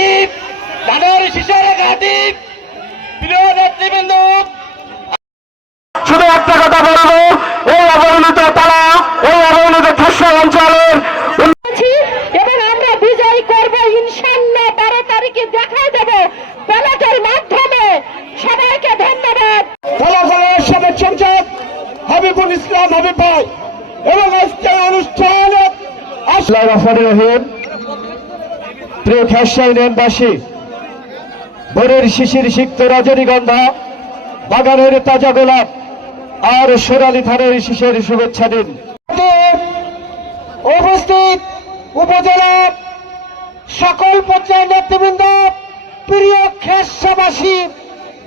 ঘাঁটি, ধানের শীষের ঘাঁটি, প্রিয় নেতৃবৃন্দ, শুধু একটা কথা বলবো, এই অবহেলিত তারা, এই অবহেলিত খসড়া অঞ্চলের এবং আমরা বিজয় করব ইনশাআল্লাহ। 12 তারিখে দেখা দেব ব্যালটের মাধ্যমে। সবাইকে ধন্যবাদ। ফলাফলের সাথে চর্চক হাবিবুল ইসলাম হাবিব ভাই এবং আজকের অনুষ্ঠানে রহিম প্রিয় খসড়া ইউনিয়নবাসী, ভোরের শিশির সিক্ত রজনীগন্ধা, বাগানের তাজা গোলাপ আর সোনালী ধানের শীষের শুভেচ্ছা দিন। উপস্থিত উপজেলা সকল পর্যায়ের নেতৃবৃন্দ, প্রিয় খেসাবাসী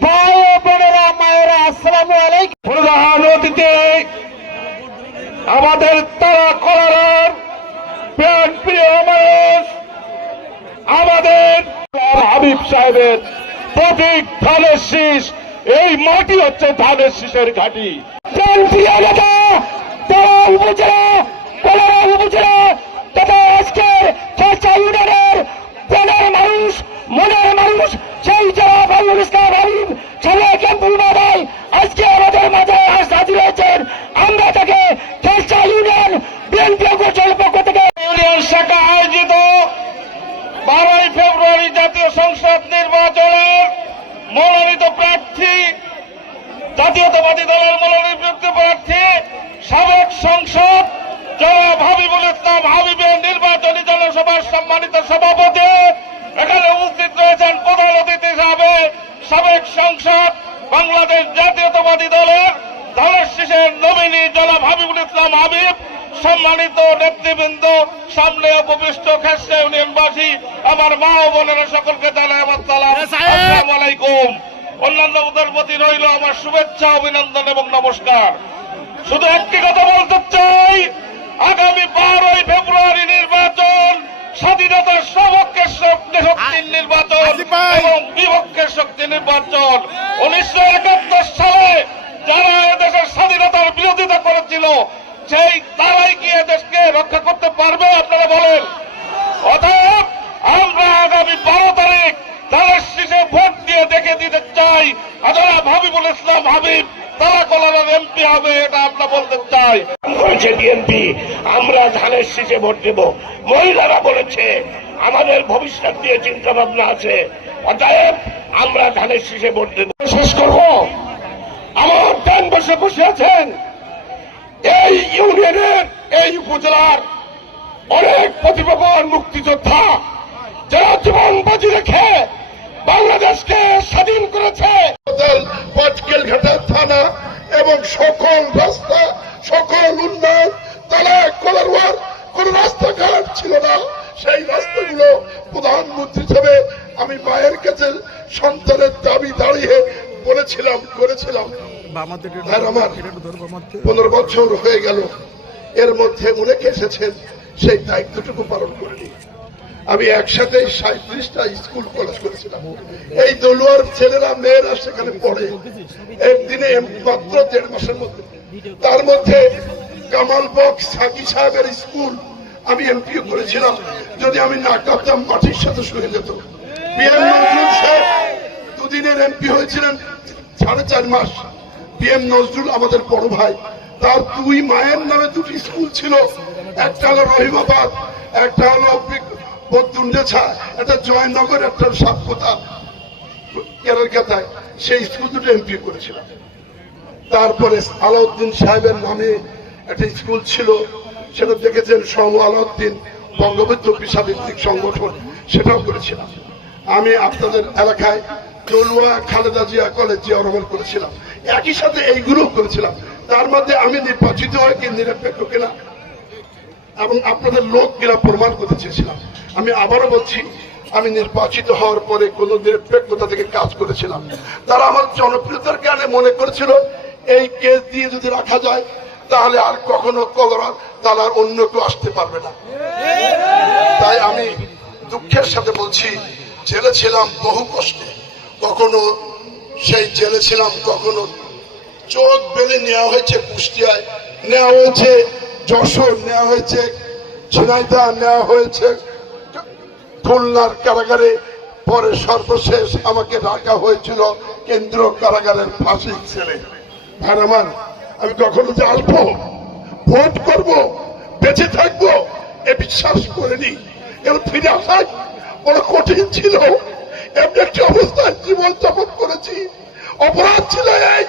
ভাই ও বোনেরা, মায়েরা, আসসালামু আলাইকুম। প্রধান অতিথি আমাদের তারা কলার প্রিয় মানুষ, আমাদের হাবিব সাহেবের প্রতীক ধানের শীষ। এই মাটি হচ্ছে ধানের শীষের ঘাঁটি। প্রিয় নেতা তারা উপজেলা, কলারা উপজেলা তথা আজকের খরচা ইউনিয়নের প্রাণের মানুষ, মনের মানুষ, সেই জনাব হাবিবুল ইসলাম হাবিব সাবেক এমপি মহোদয় আজকে আমাদের মাঝে হাজির হয়েছেন। আমরা তাকে খরচা ইউনিয়ন বিএনপি অঙ্গসংগঠনের পক্ষ থেকে ইউনিয়ন শাখা আয়োজিত 12 ফেব্রুয়ারি জাতীয় সংসদ নির্বাচনের মনোনীত প্রার্থী, জাতীয়তাবাদী দলের মনোনীত প্রার্থী, সাবেক সংসদ জনাব হাবিবুল ইসলাম হাবিবের নির্বাচনী জনসভার সম্মানিত সভাপতি, এখানে উপস্থিত রয়েছেন প্রধান অতিথি হিসাবে সাবেক সংসদ বাংলাদেশ জাতীয়তাবাদী দলের ধানের শীষের নমিনি জনাব হাবিবুল ইসলাম হাবিব, সম্মানিত নেতৃবৃন্দ, সামনে উপবিষ্ট খেসরা ইউনিয়নবাসী, আমার মা ও বোনেরা, সকলকে জানাই আমার সালাম, আসসালামু আলাইকুম। অন্যান্যদের প্রতি রইল আমার শুভেচ্ছা, অভিনন্দন এবং নমস্কার। শুধু একটি কথা বলতে চাই, আগামী 12 ফেব্রুয়ারি নির্বাচন স্বাধীনতার সপক্ষের শক্তির নির্বাচন এবং বিপক্ষের শক্তি নির্বাচন। 1971 সালে যারা এদেশের স্বাধীনতার বিরোধিতা করেছিল, সেই তারাই কি এদেশকে রক্ষা করতে পারবে আপনারা বলেন? অতএব আমরা আগামী 12 তারিখ ধানের শীষে ভোট দিয়ে দেখে দিতে চাই জনাব হাবিবুল ইসলাম হাবিব তারা কলারের এমপি হবে, এটা আমরা বলতে চাই। বলছে বিএনপি আমরা ধানের শীষে ভোট দেব, মহিলারা বলেছে আমাদের ভবিষ্যৎ নিয়ে চিন্তা ভাবনা আছে, অতএব আমরা ধানের শীষে ভোট দেব। শেষ করব, আমার ডান পাশে বসে আছেন এই ইউনিয়নের, এই উপজেলার অনেক প্রতিভাবান মুক্তিযোদ্ধা, যারা জীবন বাজি রেখে বাংলাদেশকে স্বাধীন করেছে। পাটকেলঘাটা থানা এবং সকল রাস্তা, সকল উন্নয়ন, তালা কলারওয়ার কোন রাস্তাঘাট ছিল না, সেই রাস্তাগুলো প্রধানমন্ত্রী হিসেবে আমি মায়ের কাছে সন্তানের দাবি দাঁড়িয়ে বলেছিলাম, করেছিলাম। আমার 15 বছর হয়ে গেল, এর মধ্যে অনেকে এসেছেন, সেই দায়িত্বটুকু পালন করিনি। আমি একসাথে 37টা স্কুল কলেজ করেছিলাম। এই দলুয়ার ছেলেরা মেয়েরা সেখানে পড়ে একদিনে মাত্র 1.5 মাসের মধ্যে। তার মধ্যে কামাল বক সাকি সাহেবের স্কুল আমি এমপিও করেছিলাম। যদি আমি না কাঁপতাম মাটির সাথে শুয়ে যেত। PM নজরুল সাহেব দুদিনের এমপি হয়েছিলেন 4.5 মাস। PM নজরুল আমাদের বড় ভাই, তার 2 মায়ের নামে 2টি স্কুল ছিল, একটা হলো রহিমাবাদ, একটা হলো বদুন্ডেছা, একটা জয়নগর, একটা সাতপোতা কেরারকাতায়। সেই স্কুল দুটো এমপি করেছিলাম। তারপরে আলাউদ্দিন সাহেবের নামে একটা স্কুল ছিল, সেটা দেখেছেন সম আলাউদ্দিন বঙ্গবন্ধু পেশাভিত্তিক সংগঠন, সেটাও করেছিলাম। আমি আপনাদের এলাকায় তলুয়া খালেদা জিয়া কলেজ জিয়া রহমান করেছিলাম, একই সাথে এইগুলো করেছিলাম। তার মধ্যে আমি নির্বাচিত হয় কি নিরপেক্ষ কিনা এবং আপনাদের লোক কিনা প্রমাণ করতে চেয়েছিলাম। আমি আবারও বলছি, আমি নির্বাচিত হওয়ার পরে কোন নিরপেক্ষতা থেকে কাজ করেছিলাম। তারা আমার জনপ্রিয়তার কারণে মনে করেছিল এই কেস দিয়ে যদি রাখা যায় তাহলে আর কখনো কলরার তালার অন্য কেউ আসতে পারবে না। তাই আমি দুঃখের সাথে বলছি, জেলে ছিলাম বহু কষ্টে, কখনো সেই জেলে ছিলাম, কখনো চোখ বেঁধে নেওয়া হয়েছে কুষ্টিয়ায়, নেওয়া হয়েছে যশোর, নেওয়া হয়েছে ঝিনাইদহ, নেওয়া হয়েছে খুলনার কারাগারে, পরে সর্বশেষ আমাকে রাখা হয়েছিল কেন্দ্রীয় কারাগারের ফাঁসির ছেলে। ভাই আমার, আমি কখনো যে আসবো, ভোট করব, বেঁচে থাকবো এ বিশ্বাস করিনি। এর ফিরে আসাই বড় কঠিন ছিল। এমনি একটি অবস্থায় জীবন যাপন করেছি। অপরাধ ছিল এই,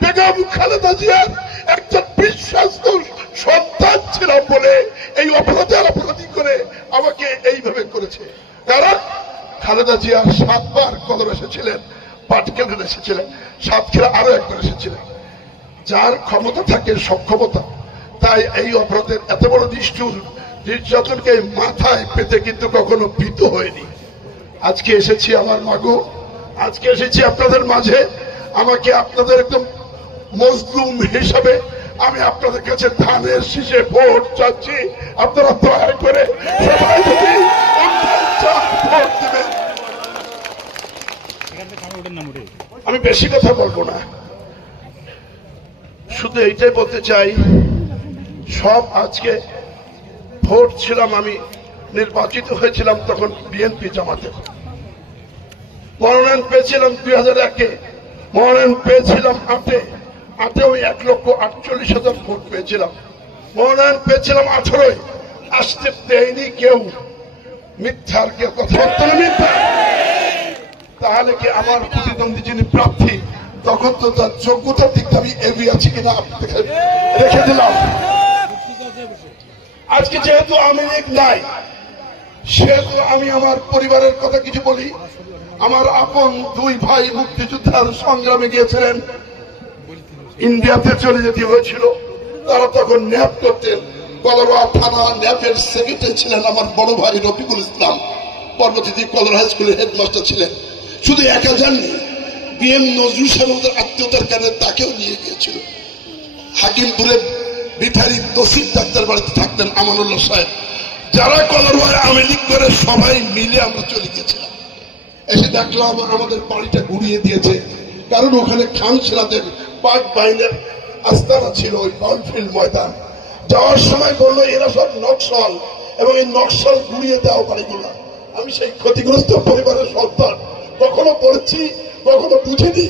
বেগম খালেদা জিয়ার একজন বিশ্বাস্ত সন্তান ছিলাম বলে এই অপরাধী করে আমাকে এইভাবে করেছে। কারণ খালেদা জিয়া 7 বার কদম এসেছিলেন, পাটকেল এসেছিলেন, সাতক্ষীরা আরো একবার এসেছিলেন। যার ক্ষমতা থাকে, সক্ষমতা, তাই এই অপরাধের এত বড় নির্যাতনকে মাথায় পেতে কিন্তু কখনো ভীত হয়নি। আজকে এসেছি আমার মাগো, আজকে এসেছি আপনাদের মাঝে। আমাকে আপনাদের একদম মজলুম হিসাবে আমি আপনাদের কাছে ধানের শীষে ভোট চাচ্ছি। আপনারা দয়া করে সবাই যদি ভোট দেবেন। আমি বেশি কথা বলবো না, শুধু এইটাই বলতে চাই, সব আজকে ভোট ছিলাম, আমি নির্বাচিত হয়েছিলাম তখন বিএনপি জামাতে, মনোনয়ন পেয়েছিলাম 2001-এ, মনোনয়ন পেয়েছিলাম 8-এও 1,48,000 ভোট পেয়েছিলাম, মনোনয়ন পেয়েছিলাম 18-এ, আসতে দেয়নি কেউ। মিথ্যার কে কথা বলতো না, মিথ্যা। তাহলে কি আমার প্রতিদ্বন্দ্বী যিনি প্রার্থী, তখন তো তার যোগ্যতার দিকটা আমি এগিয়ে আছি কিনা আপনাকে রেখে দিলাম। আজকে যেহেতু আমি লীগ নাই, সেহেতু আমি আমার পরিবারের কথা কিছু বলি। আমার আপন 2 ভাই মুক্তিযোদ্ধার সংগ্রামে গিয়েছিলেন, ইন্ডিয়াতে চলে যেতে হয়েছিল। তারা তখন ন্যাপ করতেন, কলরা থানা ন্যাপের সেক্রেটারি ছিলেন আমার বড় ভাই রফিকুল ইসলাম, পরবর্তীতে কলরা হাই স্কুলের হেডমাস্টার ছিলেন। শুধু একা যাননি, বিএম নজরুল সাহেবের আত্মীয়তার কারণে তাকেও নিয়ে গিয়েছিল। হাকিমপুরের বিথারি তসিফ ডাক্তার বাড়িতে থাকতেন আমানুল্লাহ সাহেব। যারা কলরওয়ায় আওয়ামী লীগ করে সবাই মিলে আমরা চলে গেছিলাম। এসে দেখলাম আমাদের বাড়িটা ঘুরিয়ে দিয়েছে, কারণ ওখানে খান সেনাদের পাক বাহিনীর আস্তানা ছিল ওই বলফিল্ড ময়দান। যাওয়ার সময় বললো এরা সব নকশাল, এবং এই নকশাল ঘুরিয়ে দেওয়া বাড়িগুলো। আমি সেই ক্ষতিগ্রস্ত পরিবারের সন্তান, কখনো পড়েছি কখনো বুঝিনি।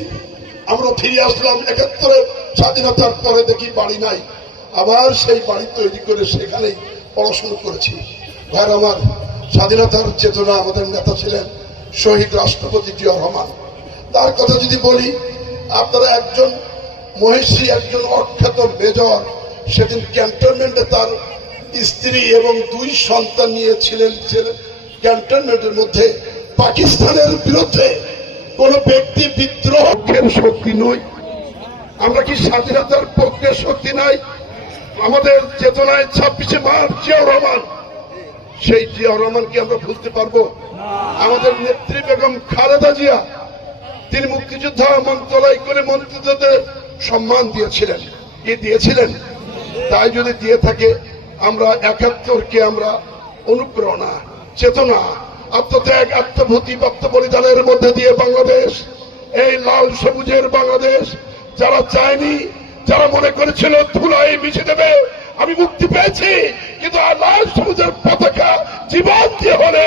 আমরা ফিরে আসলাম 71-এর স্বাধীনতার পরে, দেখি বাড়ি নাই। আবার সেই বাড়ি তৈরি করে সেখানেই পড়াশুনো করেছি। ভাই আমার, স্বাধীনতার চেতনা আমাদের নেতা ছিলেন শহীদ রাষ্ট্রপতি জিয়া রহমান। তার কথা যদি বলি, আপনারা একজন মহিষী, একজন অখ্যাত মেজর সেদিন ক্যান্টনমেন্টে তার স্ত্রী এবং 2 সন্তান নিয়েছিলেন ক্যান্টনমেন্টের মধ্যে। পাকিস্তানের বিরুদ্ধে কোন ব্যক্তি বিদ্রোহের শক্তি নই। আমরা কি স্বাধীনতার পক্ষে শক্তি নাই? আমাদের চেতনায় 26শে মার্চ জিয়াউর রহমান, সেই জিয়াউর রহমানকে আমরা ভুলতে পারবো? আমাদের নেত্রী বেগম খালেদা জিয়া, তিনি মুক্তিযোদ্ধা মন্ত্রণালয় করে মন্ত্রীদের সম্মান দিয়েছিলেন, কি দিয়েছিলেন? তাই যদি দিয়ে থাকে, আমরা 71-কে আমরা অনুপ্রেরণা, চেতনা, আত্মত্যাগ, আত্মভূতি, আত্মবলিদানের মধ্যে দিয়ে বাংলাদেশ, এই লাল সবুজের বাংলাদেশ যারা চায়নি, যারা মনে করেছিল ধুলাই মিশে দেবে, আমি মুক্তি পেয়েছি, কিন্তু লাল সবুজের পতাকা জীবন দিয়ে হলে